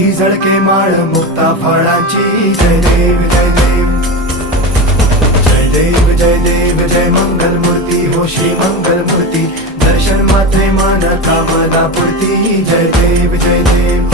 ही झळके माळ मुक्ता फळाची. जय देव जय देव जय देव जय देव जय मंगल मूर्ती हो श्री मंगल मूर्ती. दर्शन मात्रे मन कामना पूर्ती. जय देव जय देव.